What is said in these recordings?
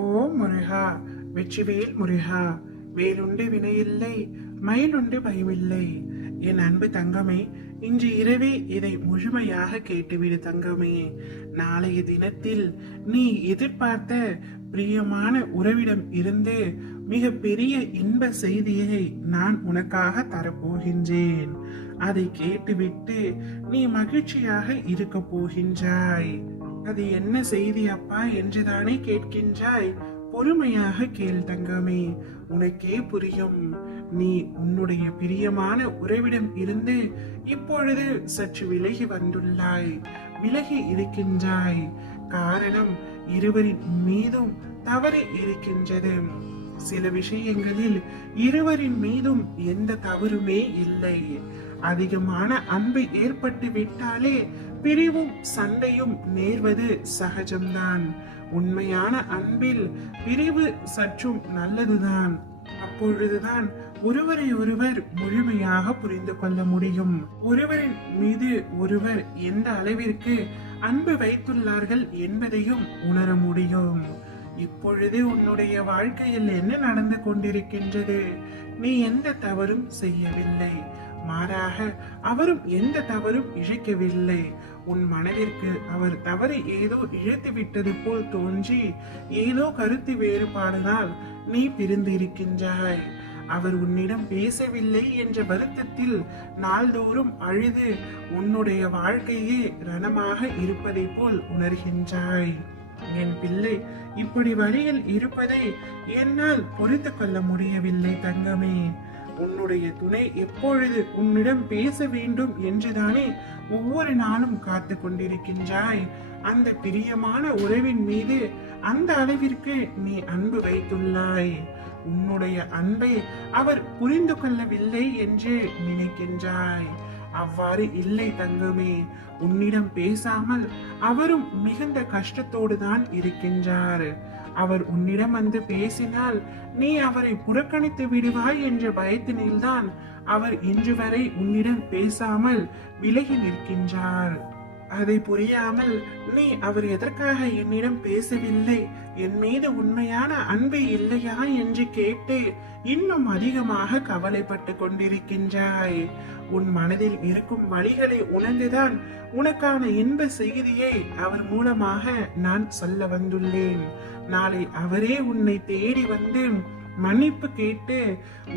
ஓம் முருகா, வெற்றிவேல் முருகா. வேலுண்டு வினையில்லை, மயிலுண்டு பயமில்லை. என் அன்பு தங்கமே, இன்று இரவே இதை முழுமையாக கேட்டுவிடு தங்கமே. நாளைய தினத்தில் நீ எதிர்பார்த்த பிரியமான உறவிடம் இருந்து மிக பெரிய இன்ப செய்தியை நான் உனக்காக தரப்போகின்றேன். அதை கேட்டுவிட்டு நீ மகிழ்ச்சியாக இருக்க போகின்றாய். அது என்ன செய்தி அப்பா என்றுதானே கேட்கின்றாய்? பொறுமையாக கேள் தங்கமே, உனக்கே புரியும். நீ உன்னுடைய பிரியமான உறவிடம் இருந்து இப்பொழுது சற்று விலகி வந்துள்ளாய், விலகி இருக்கின்றாய். காரணம், இருவரின் மீதும் தவறு இருக்கின்றது. சில விஷயங்களில் இருவரின் மீதும் எந்த தவறுமே இல்லை. அதிகமான அன்பு ஏற்பட்டு விட்டாலே பிரிவும் சண்டையும் நேர்வது சகஜம்தான். உண்மையான அன்பில் பிரிவு சற்றும் நல்லதுதான். அப்பொழுதுதான் ஒருவரை ஒருவர் முழுமையாக புரிந்து கொள்ள முடியும். ஒருவரின் மீது ஒருவர் எந்த அளவிற்கு அன்பு வைத்துள்ளார்கள் என்பதையும் உணர முடியும். இப்பொழுது உன்னுடைய வாழ்க்கையில் என்ன நடந்து கொண்டிருக்கின்றது? நீ எந்த தவறும் செய்யவில்லை, மாறாக அவரும் எந்த தவறும் இழைக்கவில்லை. உன் மனதிற்கு அவர் தவறு ஏதோ இழைத்து விட்டது போல் தோன்றி ஏதோ கருத்து வேறுபாடுனால் நீ பிரிந்து இருக்கின்றாய். அவர் உன்னிடம் பேசவில்லை என்ற வருத்தத்தில் நாள்தோறும் அழுது உன்னுடைய வாழ்க்கையே ரணமாக இருப்பதை போல் உணர்கின்றாய். என் பிள்ளை, இப்படி வழியில் இருப்பதை என்னால் பொறுத்து கொள்ள முடியவில்லை தங்கமே. உன்னுடைய துணை எப்பொழுது உன்னிடம் பேச வேண்டும் என்றுதானே ஒவ்வொரு நாளும் காத்து கொண்டிருக்கின்றாய். அந்த பிரியமான உறவின் மீது அந்த அளவிற்கு நீ அன்பு வைத்துள்ளாய். உன்னுடைய அன்பை அவர் புரிந்து கொள்ளவில்லை என்று நினைக்கின்றாய். அவ்வாறு இல்லை தங்கமே. உன்னிடம் பேசாமல் அவரும் மிகுந்த கஷ்டத்தோடு தான் இருக்கின்றார். அவர் உன்னிடம் வந்து பேசினால் நீ அவரை புறக்கணித்து விடுவாய் என்ற பயத்தினில்தான் அவர் இன்று வரை உன்னிடம் பேசாமல் விலகி நிற்கின்றார். அதை புரியாமல் நீ அவர் எதற்காக என்னிடம் பேசவில்லை, என் மீது உண்மையான அன்பு இல்லையா என்று கேட்டு இன்னும் அதிகமாக கவலைப்பட்டு கொண்டிருக்கின்றாய். உன் மனதில் இருக்கும் வழிகளை உணர்ந்துதான் உனக்கான இன்ப செய்தியை அவர் மூலமாக நான் சொல்ல வந்துள்ளேன். நாளை அவரே உன்னை தேடி வந்து மன்னிப்பு கேட்டு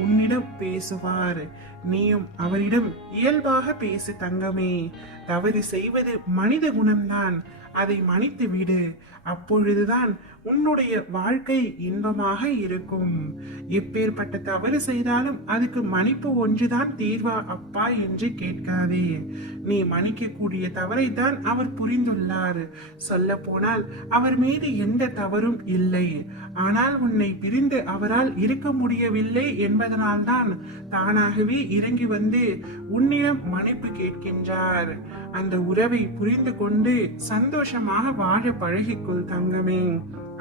உன்னிடம் பேசுவார். நீயும் அவரிடம் இயல்பாக பேசு தங்கமே. தவறு செய்வது மனித குணம்தான், அதை மன்னித்து விடு. அப்பொழுதுதான் உன்னுடைய வாழ்க்கை இன்பமாக இருக்கும். எப்பேற்பட்ட தவறு செய்தாலும் அதுக்கு மன்னிப்பு ஒன்றுதான் தீர்வா அப்பா என்று கேட்காதே. நீ மன்னிக்கக்கூடிய தவறை தான் அவர் புரிந்துள்ளார். சொல்ல போனால் அவர் மீது எந்த தவறும் இல்லை. ஆனால் உன்னை பிரிந்து அவரால் இருக்க முடியவில்லை என்பதனால்தான் தானாகவே இறங்கி வந்து உன்னிடம் மன்னிப்பு கேட்கின்றார். அந்த உறவை புரிந்து கொண்டு சந்தோஷமாக வாழ பழகிக்கொள் தங்கமே.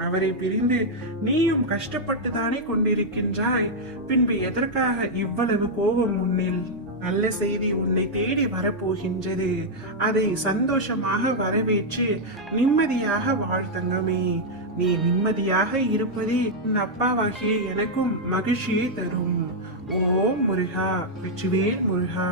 அவரை பிரிந்து நீயும் கஷ்டப்பட்டுதானே கொண்டிருக்கின்றாய். பின்பு எதற்காக இவ்வளவு கோபம் உன்னில்? நல்ல செய்தி உன்னை தேடி வரப்போகின்றது. அதை சந்தோஷமாக வரவேற்று நிம்மதியாக வாழ்த்தங்கமே. நீ நிம்மதியாக இருப்பதே உன் அப்பாவாகிய எனக்கும் மகிழ்ச்சியை தரும். ஓம் முருகா, வெற்றிவேல் முருகா.